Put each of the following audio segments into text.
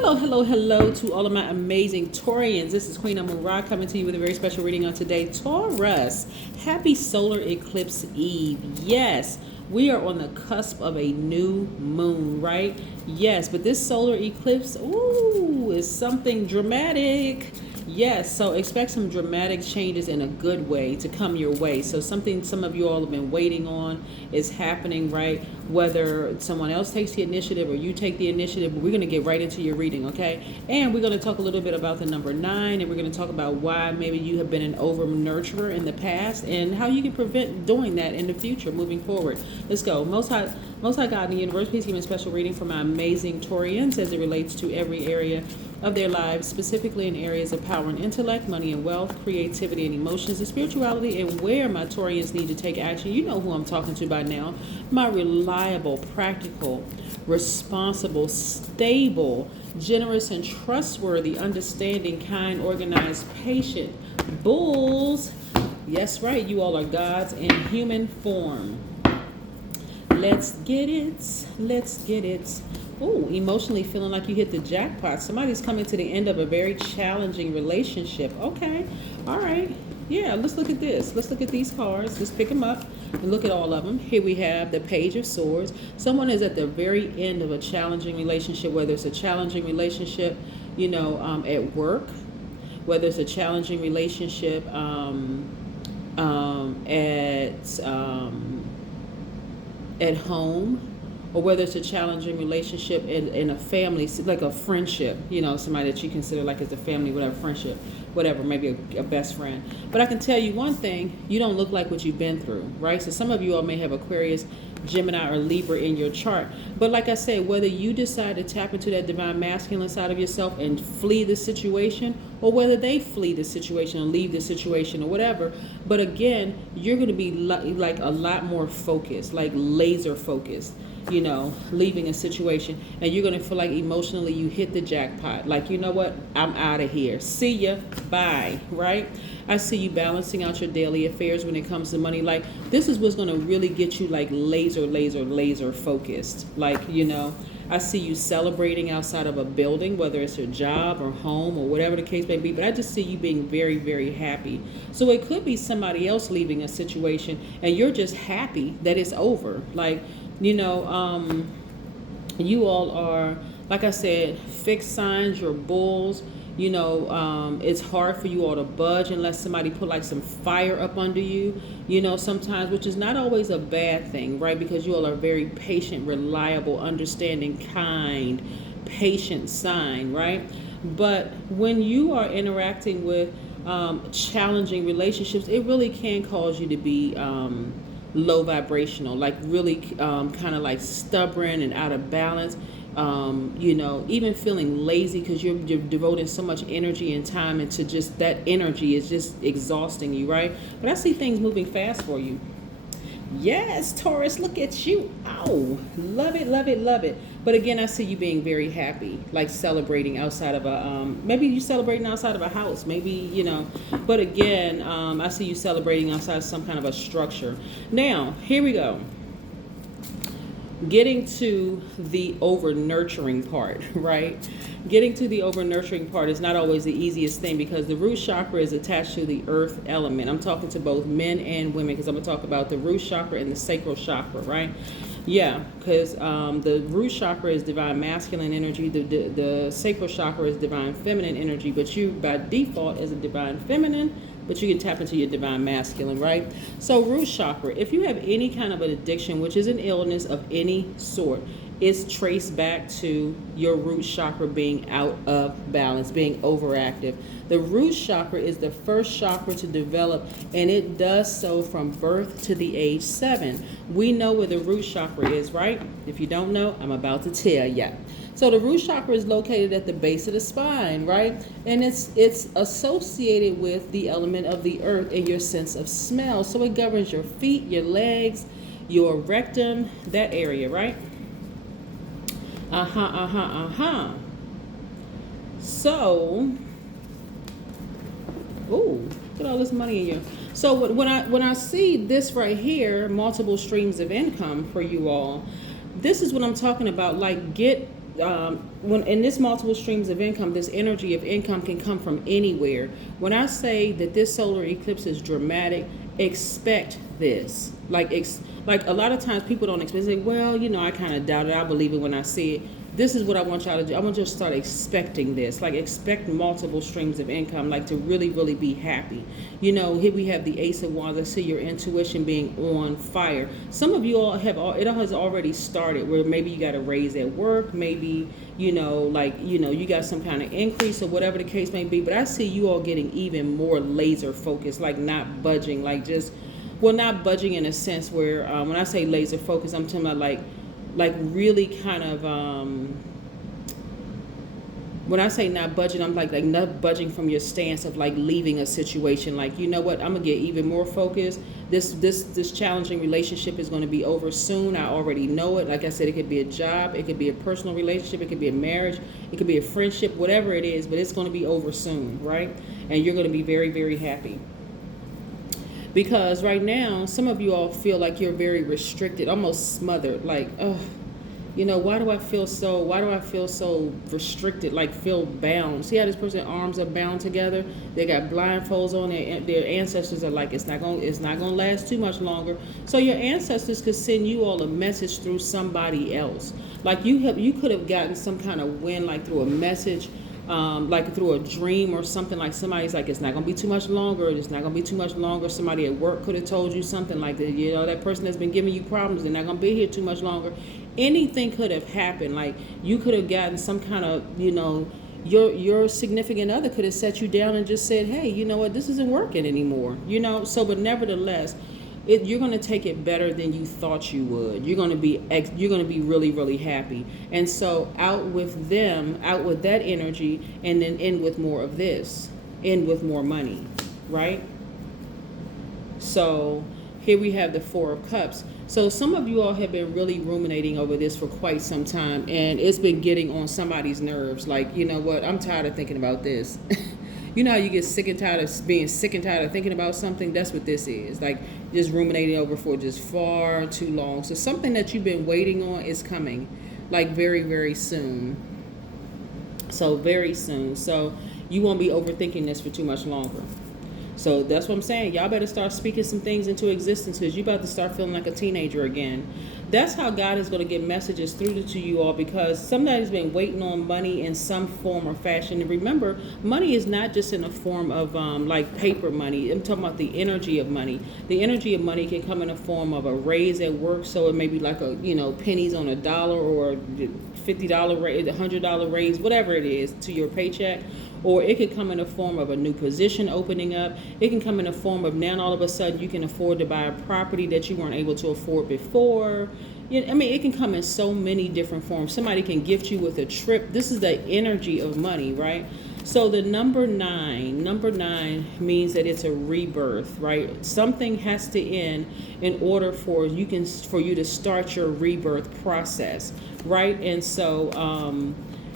Hello, hello, hello to all of my amazing Taurians. This is Queen Amun Ra coming to you with a very special reading on today. Taurus, happy solar eclipse eve. Yes, we are on the cusp of a new moon, right? Yes, but this solar eclipse, ooh, is something dramatic. Yes, so expect some dramatic changes in a good way to come your way. So something some of you all have been waiting on is happening, right? Whether someone else takes the initiative or you take the initiative, but we're going to get right into your reading, okay? And we're going to talk a little bit about the number 9, and we're going to talk about why maybe you have been an over nurturer in the past and how you can prevent doing that in the future moving forward. Let's go. Most High God in the universe, please give me a special reading for my amazing Taurians as it relates to every area of their lives, specifically in areas of power and intellect, money and wealth, creativity and emotions, and spirituality, and where my Taurians need to take action. You know who I'm talking to by now. My reliable, practical, responsible, stable, generous, and trustworthy, understanding, kind, organized, patient bulls. Yes, right. You all are gods in human form. Let's get it. Let's get it. Oh, emotionally feeling like you hit the jackpot. Somebody's coming to the end of a very challenging relationship. Okay. All right. Yeah, let's look at this. Let's look at these cards. Let's pick them up and look at all of them. Here we have the Page of Swords. Someone is at the very end of a challenging relationship, whether it's a challenging relationship, at work, whether it's a challenging relationship at home, or whether it's a challenging relationship in a family, like a friendship, somebody that you consider like as a family, whatever, friendship, whatever, maybe a best friend. But I can tell you one thing, you don't look like what you've been through, right? So some of you all may have Aquarius, Gemini, or Libra in your chart. But like I said, whether you decide to tap into that divine masculine side of yourself and flee the situation, or whether they flee the situation or leave the situation or whatever, but again, you're going to be like a lot more focused, like laser focused, leaving a situation, and you're going to feel like emotionally you hit the jackpot. Like, you know what? I'm out of here. See ya. Bye. Right? I see you balancing out your daily affairs when it comes to money. Like, this is what's going to really get you like laser focused. Like, I see you celebrating outside of a building, whether it's your job or home or whatever the case may be. But I just see you being very, very happy. So it could be somebody else leaving a situation and you're just happy that it's over. Like, you all are, like I said, fixed signs, you're bulls. It's hard for you all to budge unless somebody put like some fire up under you, sometimes, which is not always a bad thing, right? Because you all are very patient, reliable, understanding, kind, patient sign, right? But when you are interacting with challenging relationships, it really can cause you to be low vibrational, like really kind of like stubborn and out of balance. Even feeling lazy because you're devoting so much energy and time into just that energy is just exhausting you, right? But I see things moving fast for you. Yes, Taurus, look at you. Oh, love it, love it, love it. But again, I see you being very happy, like celebrating outside of maybe you celebrating outside of a house, maybe, but again, I see you celebrating outside some kind of a structure. Now, here we go. Getting to the over nurturing part, right? Getting to the over nurturing part is not always the easiest thing because the root chakra is attached to the earth element. I'm talking to both men and women because I'm going to talk about the root chakra and the sacral chakra, right? Yeah, because the root chakra is divine masculine energy. The sacral chakra is divine feminine energy, but you by default as a divine feminine, but you can tap into your divine masculine, right? So root chakra, if you have any kind of an addiction, which is an illness of any sort, it's traced back to your root chakra being out of balance, being overactive. The root chakra is the first chakra to develop, and it does so from birth to the age 7. We know where the root chakra is, right? If you don't know, I'm about to tell you. So the root chakra is located at the base of the spine, right? And it's associated with the element of the earth and your sense of smell. So it governs your feet, your legs, your rectum, that area, right? So, ooh, look at all this money in you. So when I see this right here, multiple streams of income for you all, this is what I'm talking about. Like, get when in this multiple streams of income, this energy of income can come from anywhere. When I say that this solar eclipse is dramatic, expect this. Like a lot of times people don't expect. They say, well, I kind of doubt it. I believe it when I see it. This is what I want y'all to do. I want you to start expecting this. Like, expect multiple streams of income, like to really, really be happy. Here we have the Ace of Wands. I see your intuition being on fire. Some of you all it has already started where maybe you got a raise at work. Maybe, you got some kind of increase or whatever the case may be. But I see you all getting even more laser focused, like not budging, not budging in a sense where when I say laser focused, I'm talking about like really kind of when I say not budging, I'm like not budging from your stance of like leaving a situation. Like, you know what, I'm gonna get even more focused. This challenging relationship is going to be over soon. I already know it. Like I said, it could be a job, it could be a personal relationship, it could be a marriage, it could be a friendship, whatever it is, but it's going to be over soon, right? And you're going to be very, very happy. Because right now, some of you all feel like you're very restricted, almost smothered. Like, why do I feel so restricted, like feel bound? See how this person's arms are bound together? They got blindfolds on. Their ancestors are like, it's not gonna last too much longer. So your ancestors could send you all a message through somebody else. Like you could have gotten some kind of win, like through a message, like through a dream or something. Like somebody's like, it's not gonna be too much longer. It's not gonna be too much longer. Somebody at work could have told you something like that. That person that's been giving you problems, they're not gonna be here too much longer. Anything could have happened. Like you could have gotten some kind of, your significant other could have set you down and just said, hey, you know what, this isn't working anymore. So, but nevertheless, you're going to take it better than you thought you would. You're going to be really, really happy. And so out with that energy, and then end with more of this, end with more money, right? So here we have the Four of Cups. So some of you all have been really ruminating over this for quite some time, and it's been getting on somebody's nerves. Like, you know what, I'm tired of thinking about this. You know how you get sick and tired of being sick and tired of thinking about something? That's what this is. Like, just ruminating over for just far too long. So something that you've been waiting on is coming, like very, very soon. So very soon. So you won't be overthinking this for too much longer. So that's what I'm saying. Y'all better start speaking some things into existence, because you're about to start feeling like a teenager again. That's how God is going to get messages through to you all, because somebody's been waiting on money in some form or fashion. And remember, money is not just in the form of like paper money. I'm talking about the energy of money. The energy of money can come in the form of a raise at work. So it may be like pennies on a dollar, or $50 raise, $100 raise, whatever it is to your paycheck. Or it could come in the form of a new position opening up. It can come in the form of now all of a sudden you can afford to buy a property that you weren't able to afford before. It can come in so many different forms. Somebody can gift you with a trip. This is the energy of money, right? So the number nine means that it's a rebirth, right? Something has to end in order for you to start your rebirth process, right? And so,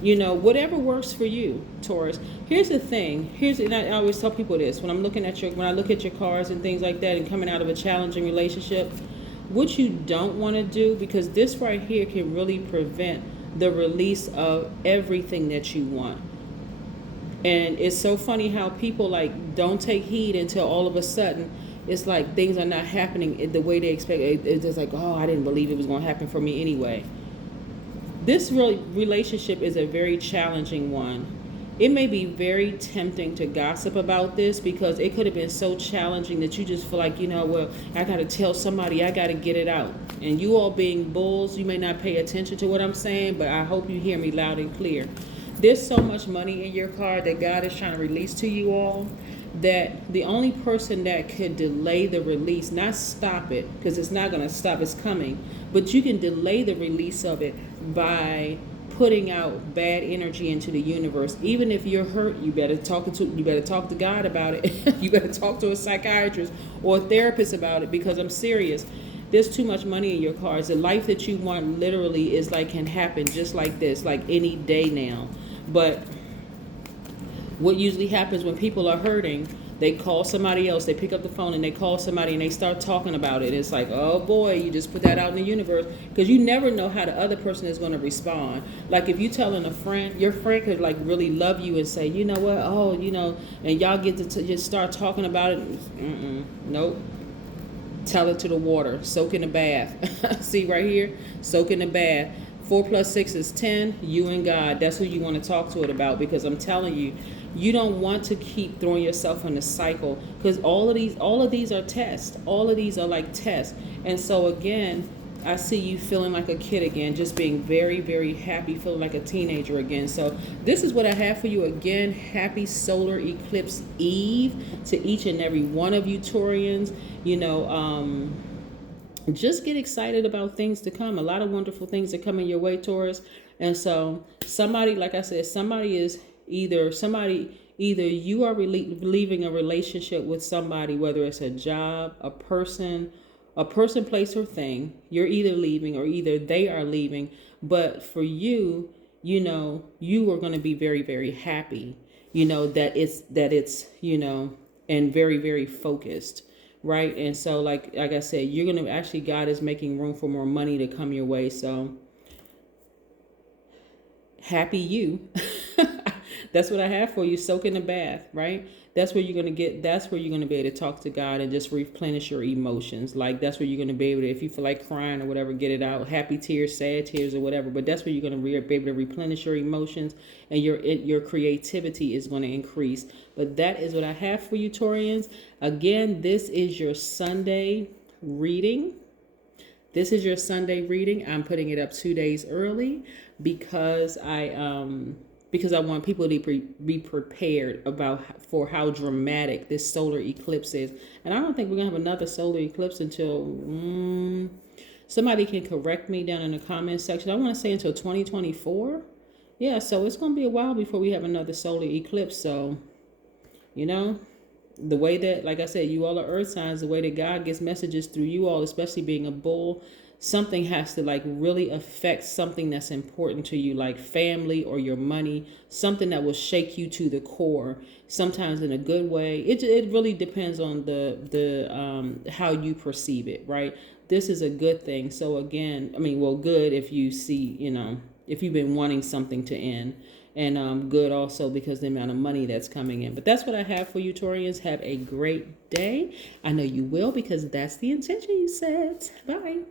whatever works for you, Taurus. Here's the thing. And I always tell people this when I look at your cards and things like that, and coming out of a challenging relationship, what you don't want to do, because this right here can really prevent the release of everything that you want. And it's so funny how people don't take heed until all of a sudden it's like things are not happening the way they expect. It's just like, oh, I didn't believe it was going to happen for me anyway. This relationship is a very challenging one. It may be very tempting to gossip about this, because it could have been so challenging that you just feel like, well, I got to tell somebody, I got to get it out. And you all being bulls, you may not pay attention to what I'm saying, but I hope you hear me loud and clear. There's so much money in your card that God is trying to release to you all, that the only person that could delay the release, not stop it, because it's not going to stop, it's coming, but you can delay the release of it by putting out bad energy into the universe. Even if you're hurt, you better talk to God about it. You better talk to a psychiatrist or a therapist about it, because I'm serious. There's too much money in your cards. The life that you want literally is can happen just like this, like any day now. But what usually happens when people are hurting, they call somebody else, they pick up the phone and they call somebody and they start talking about it. It's like, oh boy, you just put that out in the universe, because you never know how the other person is going to respond. Like if you telling a friend, your friend could like really love you and say, you know what, oh, you know, and y'all get to just start talking about it. Nope. Tell it to the water. Soak in the bath. See right here? Soak in the bath. 4 plus 6 is 10. You and God. That's who you want to talk to it about, because I'm telling you, you don't want to keep throwing yourself in a cycle, because all of these are tests. All of these are like tests. And so again, I see you feeling like a kid again, just being very, very happy, feeling like a teenager again. So this is what I have for you again. Happy solar eclipse eve to each and every one of you Taurians. You know, just get excited about things to come. A lot of wonderful things are coming your way, Taurus. And so somebody, like I said, somebody is either you are leaving a relationship with somebody, whether it's a job, a person, place, or thing. You're either leaving or either they are leaving. But for you, you know, you are going to be very, very happy, you know, that it's, you know, and very, very focused. Right. And so like I said, you're going to actually, God is making room for more money to come your way. So happy you. That's what I have for you. Soak in the bath, right? That's where you're going to get, that's where you're going to be able to talk to God and just replenish your emotions. Like that's where you're going to be able to, if you feel like crying or whatever, get it out. Happy tears, sad tears, or whatever. But that's where you're going to be able to replenish your emotions, and your creativity is going to increase. But that is what I have for you, Taurians. Again, this is your Sunday reading. This is your Sunday reading. I'm putting it up 2 days early because I want people to be prepared for how dramatic this solar eclipse is. And I don't think we're going to have another solar eclipse until, somebody can correct me down in the comment section. I want to say until 2024. Yeah, so it's going to be a while before we have another solar eclipse. So, you know, the way that, like I said, you all are earth signs, the way that God gets messages through you all, especially being a bull, something has to like really affect something that's important to you, like family or your money, something that will shake you to the core, sometimes in a good way. It really depends on the how you perceive it, right? This is a good thing. So again, I mean, well, good if you see, you know, if you've been wanting something to end. And good also because the amount of money that's coming in. But that's what I have for you, Taurians. Have a great day. I know you will, because that's the intention you set. Bye.